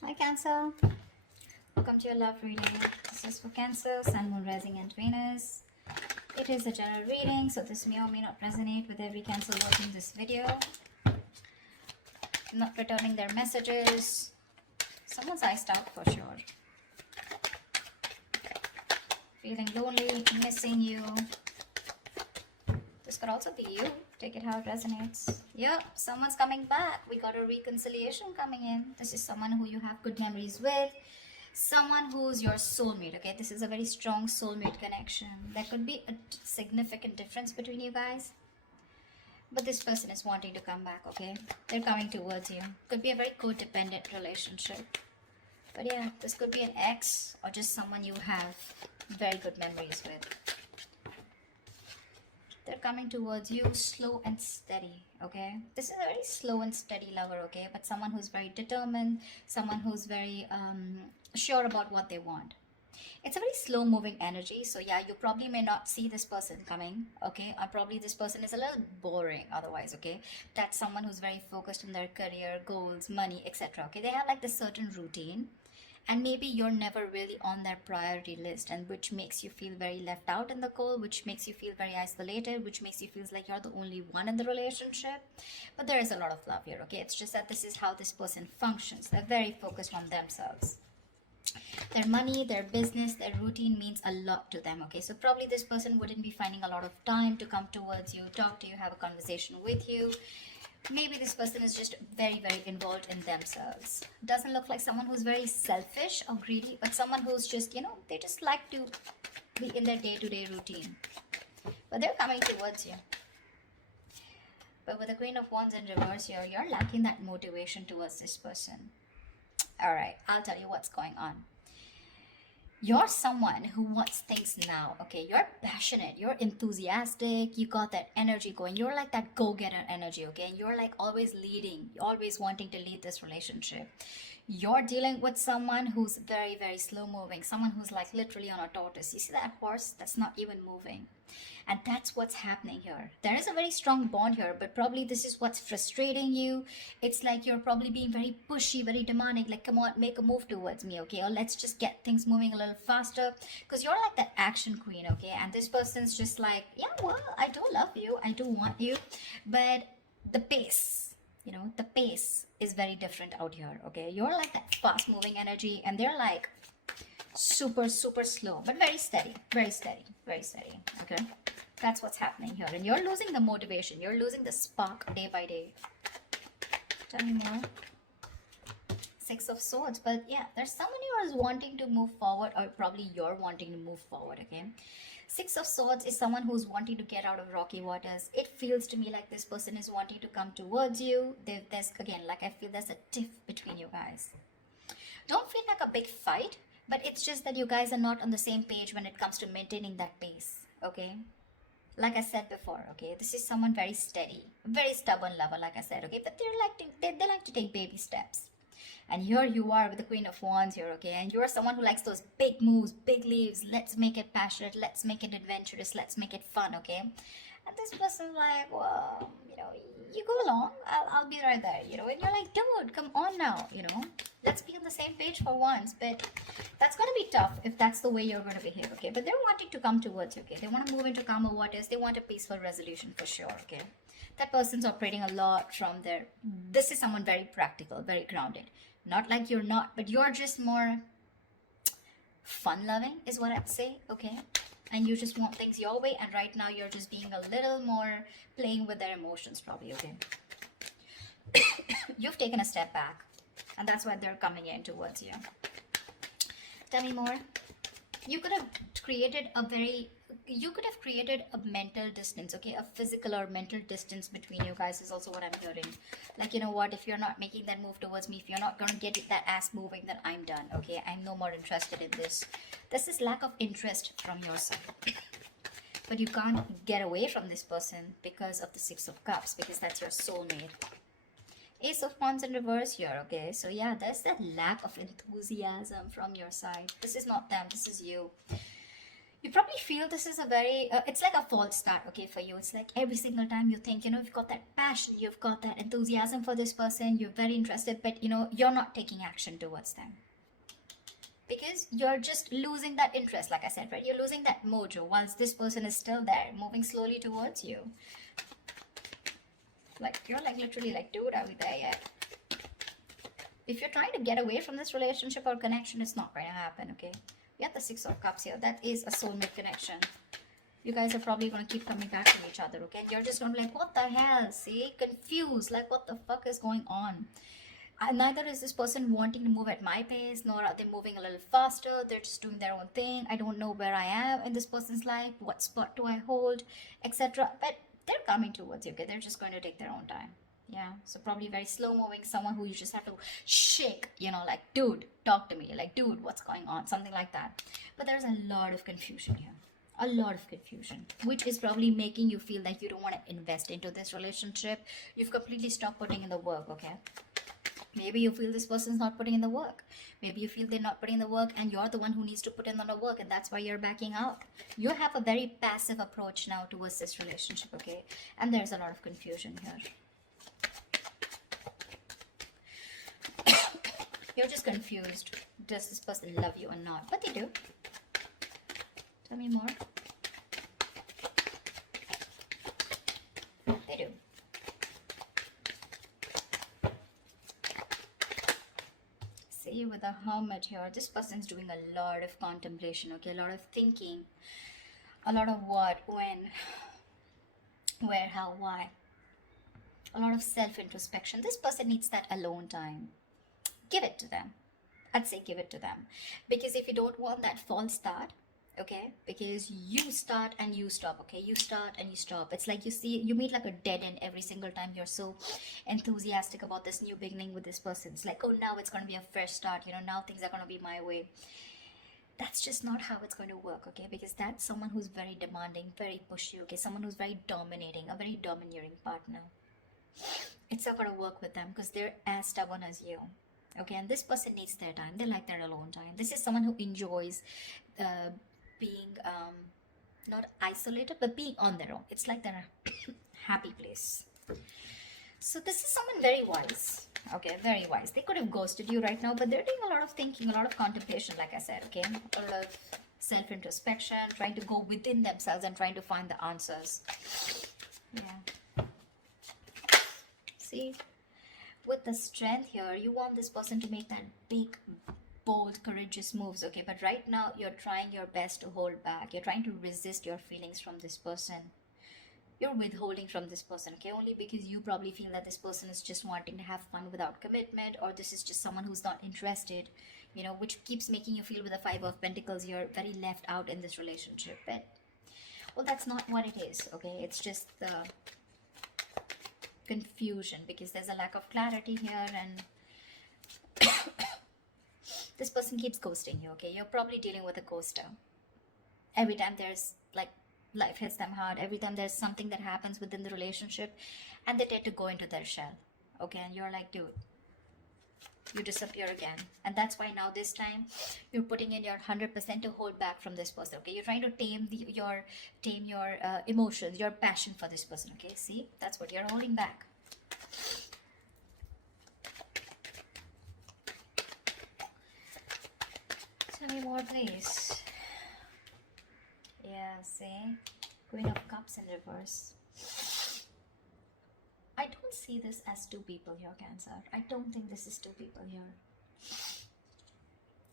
Hi Cancer, welcome to your love reading. This is for Cancer, Sun, Moon, Rising and Venus. It is a general reading, so this may or may not resonate with every Cancer watching this video. Not returning their messages. Someone's iced out for sure. Feeling lonely, missing you. This could also be you. Take it how it resonates. Yep, someone's coming back. We got a reconciliation coming in. This is someone who you have good memories with. Someone who's your soulmate, okay? This is a very strong soulmate connection. There could be a significant difference between you guys. But this person is wanting to come back, okay? They're coming towards you. Could be a very codependent relationship. But yeah, this could be an ex or just someone you have very good memories with. They're coming towards you slow and steady, okay? This is a very slow and steady lover, okay? But someone who's very determined, someone who's very sure about what they want. It's a very slow moving energy, so yeah, you probably may not see this person coming, okay? Or probably this person is a little boring otherwise, okay? That's someone who's very focused on their career, goals, money, etc., okay? They have like this certain routine, and maybe you're never really on their priority list, and which makes you feel very left out in the cold, which makes you feel very isolated, which makes you feel like you're the only one in the relationship. But there is a lot of love here, okay? It's just that this is how this person functions. They're very focused on themselves. Their money, their business, their routine means a lot to them, okay? So probably this person wouldn't be finding a lot of time to come towards you, talk to you, have a conversation with you. Maybe this person is just very, very involved in themselves. Doesn't look like someone who's very selfish or greedy, but someone who's just, they just like to be in their day-to-day routine. But they're coming towards you. But with the Queen of Wands in reverse here, you're lacking that motivation towards this person. All right, I'll tell you what's going on. You're someone who wants things now, okay? You're passionate, you're enthusiastic, you got that energy going. You're like that go-getter energy, okay? And you're like always leading, you're always wanting to lead this relationship. You're dealing with someone who's very, very slow moving, someone who's like literally on a tortoise. You see that horse that's not even moving? And that's what's happening here. There is a very strong bond here, but probably this is what's frustrating you. It's like you're probably being very pushy, very demanding, like, come on, make a move towards me, okay? Or let's just get things moving a little faster, because you're like that action queen, okay? And this person's just like, yeah, well, I do love you, I do want you, but the pace, the pace is very different out here, okay? You're like that fast moving energy, and they're like super, super slow, but very steady, very steady, very steady, okay? That's what's happening here. And you're losing the motivation. You're losing the spark day by day. Tell me more. Six of Swords. But yeah, there's someone who is wanting to move forward, or probably you're wanting to move forward, okay? Six of Swords is someone who's wanting to get out of rocky waters. It feels to me like this person is wanting to come towards you. There's, again, like I feel there's a tiff between you guys. Don't feel like a big fight, but it's just that you guys are not on the same page when it comes to maintaining that pace, okay? Like I said before, okay, this is someone very steady, very stubborn lover, like I said, okay, but they like to take baby steps. And here you are with the Queen of Wands here, okay, and you're someone who likes those big moves, big leaves. Let's make it passionate, let's make it adventurous, let's make it fun, okay? And this person's like, well, you go along, I'll be right there, and you're like, dude, come on now, let's be on the same page for once. But that's going to be tough if that's the way you're going to behave, okay? But they're wanting to come towards you, okay? They want to move into calmer waters. They want a peaceful resolution for sure, okay? That person's operating a lot from there. This is someone very practical, very grounded. Not like you're not, but you're just more fun-loving is what I'd say, okay? And you just want things your way, and right now you're just being a little more playing with their emotions probably, okay? You've taken a step back, and that's why they're coming in towards you. Tell me more. You could have created a mental distance, okay? A physical or mental distance between you guys is also what I'm hearing. Like, you know what, if you're not making that move towards me, if you're not going to get that ass moving, then I'm done, okay? I'm no more interested in this. This is lack of interest from your side. But you can't get away from this person because of the Six of Cups, because that's your soulmate. Ace of Wands in reverse here, okay? So yeah, there's that lack of enthusiasm from your side. This is not them, this is you. You probably feel this is a very it's like a false start, okay, for you. It's like every single time you think, you've got that passion, you've got that enthusiasm for this person, you're very interested, but you're not taking action towards them because you're just losing that interest. Like I said, right, you're losing that mojo whilst this person is still there, moving slowly towards you. Like, you're like literally like, dude, are we there yet? If you're trying to get away from this relationship or connection, it's not going to happen, okay? We have the Six of Cups here. That is a soulmate connection. You guys are probably going to keep coming back to each other, okay? And you're just going to be like, what the hell? See? Confused. Like, what the fuck is going on? Neither is this person wanting to move at my pace, nor are they moving a little faster. They're just doing their own thing. I don't know where I am in this person's life. What spot do I hold? Etc. But they're coming towards you, okay? They're just going to take their own time. Yeah, so probably very slow moving, someone who you just have to shake, like, dude, talk to me, like, dude, what's going on, something like that. But there's a lot of confusion here, a lot of confusion, which is probably making you feel like you don't want to invest into this relationship. You've completely stopped putting in the work, okay? Maybe you feel this person's not putting in the work. Maybe you feel they're not putting in the work and you're the one who needs to put in the work, and that's why you're backing out. You have a very passive approach now towards this relationship, okay? And there's a lot of confusion here. You're just confused. Does this person love you or not? But they do. Tell me more. They do. See, with the Hermit here, this person's doing a lot of contemplation, okay? A lot of thinking. A lot of what, when, where, how, why. A lot of self-introspection. This person needs that alone time. Give it to them. I'd say give it to them. Because if you don't want that false start, okay, because you start and you stop, okay, you start and you stop. It's like you meet like a dead end every single time you're so enthusiastic about this new beginning with this person. It's like, oh, now it's going to be a fresh start, now things are going to be my way. That's just not how it's going to work, okay? Because that's someone who's very demanding, very pushy, okay? Someone who's very dominating, a very domineering partner. It's not going to work with them because they're as stubborn as you. Okay, and this person needs their time. They like their alone time. This is someone who enjoys being not isolated, but being on their own. It's like their happy place. So this is someone very wise. Okay, very wise. They could have ghosted you right now, but they're doing a lot of thinking, a lot of contemplation, like I said, okay? A lot of self-introspection, trying to go within themselves and trying to find the answers. Yeah. See? With the Strength here, you want this person to make that big, bold, courageous moves, okay? But right now, you're trying your best to hold back. You're trying to resist your feelings from this person. You're withholding from this person, okay? Only because you probably feel that this person is just wanting to have fun without commitment, or this is just someone who's not interested, which keeps making you feel with the Five of Pentacles, you're very left out in this relationship. But, well, that's not what it is, okay? It's just the confusion because there's a lack of clarity here, and this person keeps ghosting you, okay? You're probably dealing with a ghoster. Every time there's like life hits them hard, every time there's something that happens within the relationship, and they tend to go into their shell, okay? And you're like, dude, you disappear again. And that's why now this time you're putting in your 100% to hold back from this person, okay? You're trying to tame your emotions, your passion for this person, okay? See, that's what you're holding back. Tell me more, please. Yeah, see, Queen of Cups in reverse. I don't see this as two people here, Cancer. I don't think this is two people here.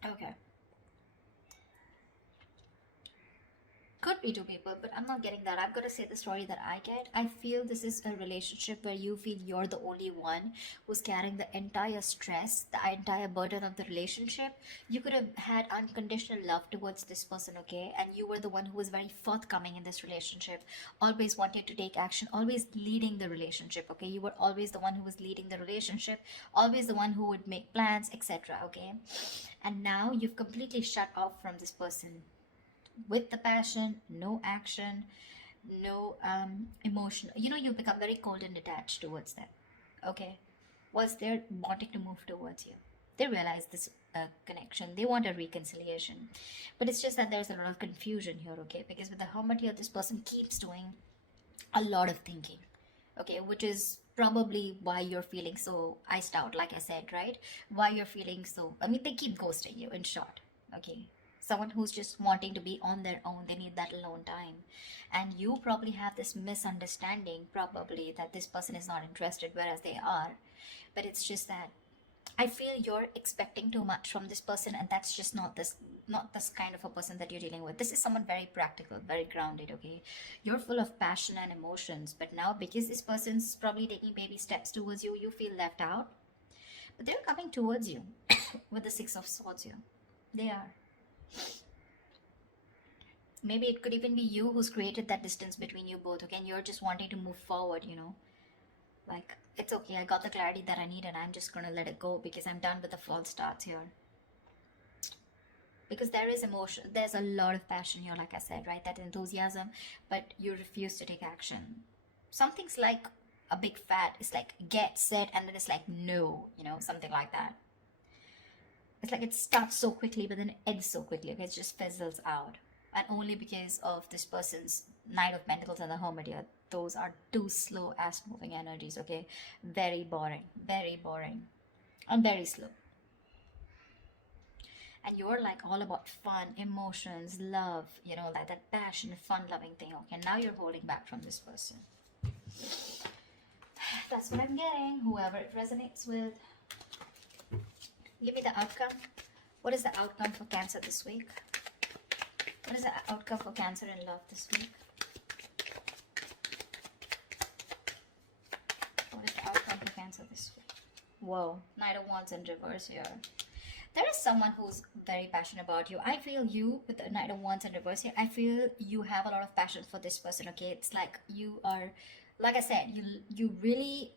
Okay. Could be two people, but I'm not getting that. I've got to say the story that I get. I feel this is a relationship where you feel you're the only one who's carrying the entire stress, the entire burden of the relationship. You could have had unconditional love towards this person, okay? And you were the one who was very forthcoming in this relationship, always wanted to take action, always leading the relationship, okay? You were always the one who was leading the relationship, always the one who would make plans, etc., okay? And now you've completely shut off from this person. With the passion, no action, no emotion. You become very cold and detached towards them, okay? Was there wanting to move towards you. They realize this connection. They want a reconciliation. But it's just that there's a lot of confusion here, okay? Because with the hermit here, this person keeps doing a lot of thinking, okay, which is probably why you're feeling so iced out, like I said, right? Why you're feeling so, I mean, they keep ghosting you, in short, okay? Someone who's just wanting to be on their own, they need that alone time. And you probably have this misunderstanding, probably, that this person is not interested, whereas they are. But it's just that I feel you're expecting too much from this person, and that's just not this kind of a person that you're dealing with. This is someone very practical, very grounded, okay? You're full of passion and emotions, but now because this person's probably taking baby steps towards you, you feel left out. But they're coming towards you with the Six of Swords here. They are. Maybe it could even be you who's created that distance between you both, okay? And you're just wanting to move forward, like, it's okay, I got the clarity that I need, and I'm just gonna let it go because I'm done with the false starts here. Because there is emotion, there's a lot of passion here, like I said, right? That enthusiasm, but you refuse to take action. Something's like a big fat, it's like get set, and then it's like no, something like that. It's like it starts so quickly, but then it ends so quickly, okay? It just fizzles out. And only because of this person's Knight of Pentacles and the Hermit here, those are two slow ass moving energies, okay? Very boring, and very slow. And you're like all about fun, emotions, love, like that passion, fun loving thing, okay? Now you're holding back from this person. That's what I'm getting. Whoever it resonates with, give me the outcome. What is the outcome for Cancer this week? What is the outcome for Cancer in love this week? What is the outcome for Cancer this week? Whoa, Knight of Wands in reverse here. There is someone who's very passionate about you. I feel you, with the Knight of Wands in reverse here, I feel you have a lot of passion for this person, okay? It's like you are, like I said, you really,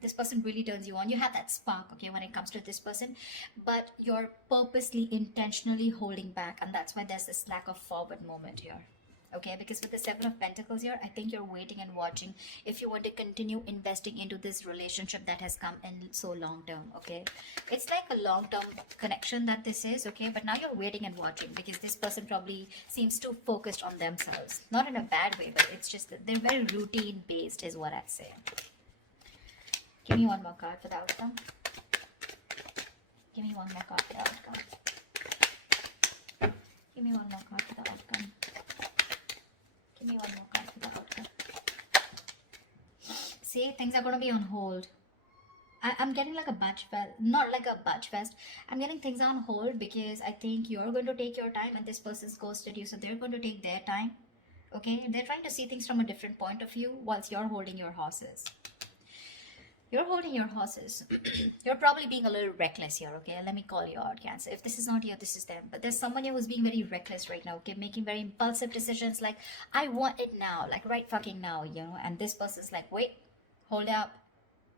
this person really turns you on. You have that spark, okay, when it comes to this person, but you're purposely, intentionally holding back, and that's why there's this lack of forward moment here. Okay, because with the Seven of Pentacles here, I think you're waiting and watching if you want to continue investing into this relationship that has come in so long term, okay? It's like a long-term connection that this is, okay? But now you're waiting and watching because this person probably seems too focused on themselves. Not in a bad way, but it's just that they're very routine-based is what I'd say. Give me one more card for the outcome. Give me one more card for the outcome. Give me one more card for the outcome. Give me one more card for the outcome. See, things are going to be on hold. I'm getting like a batch fest, not like a batch fest. I'm getting things on hold because I think you're going to take your time and this person's ghosted you, so they're going to take their time. Okay, they're trying to see things from a different point of view whilst you're holding your horses. You're holding your horses. You're probably being a little reckless here, okay? Let me call you out, Cancer. If this is not you, this is them. But there's someone here who's being very reckless right now, okay? Making very impulsive decisions like, I want it now, like right fucking now, And this person's like, wait, hold up.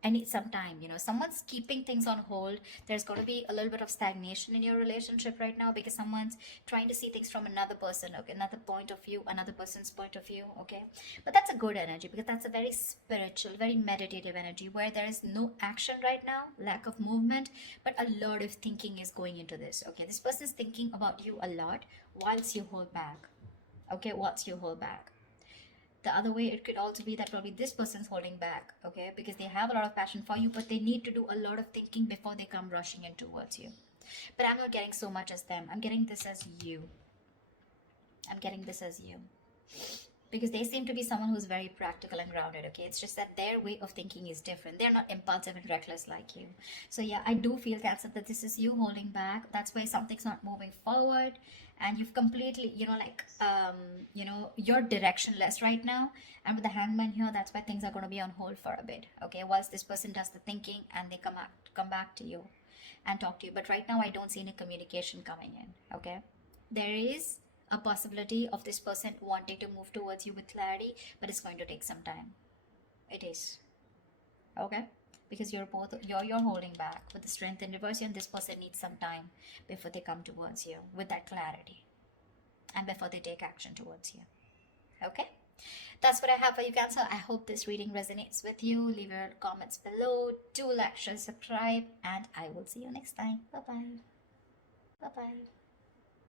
I need some time, someone's keeping things on hold. There's going to be a little bit of stagnation in your relationship right now because someone's trying to see things from another person, okay, another point of view, another person's point of view, okay? But that's a good energy because that's a very spiritual, very meditative energy where there is no action right now, lack of movement, but a lot of thinking is going into this, okay? This person is thinking about you a lot whilst you hold back, okay, whilst you hold back. The other way, it could also be that probably this person's holding back, okay, because they have a lot of passion for you, but they need to do a lot of thinking before they come rushing in towards you. But I'm not getting so much as them. I'm getting this as you. I'm getting this as you. Because they seem to be someone who's very practical and grounded, okay? It's just that their way of thinking is different. They're not impulsive and reckless like you. So yeah, I do feel, Cancer, that this is you holding back. That's why something's not moving forward. And you've completely, you're directionless right now. And with the Hangman here, that's why things are going to be on hold for a bit, okay? Whilst this person does the thinking and they come back to you and talk to you. But right now, I don't see any communication coming in, okay? There is a possibility of this person wanting to move towards you with clarity, but it's going to take some time. It is, okay? Because you're holding back with the Strength in reverse, and this person needs some time before they come towards you with that clarity and before they take action towards you, okay? That's what I have for you, Cancer. I hope this reading resonates with you. Leave your comments below. Do like, share, subscribe, and I will see you next time. Bye bye. Bye bye.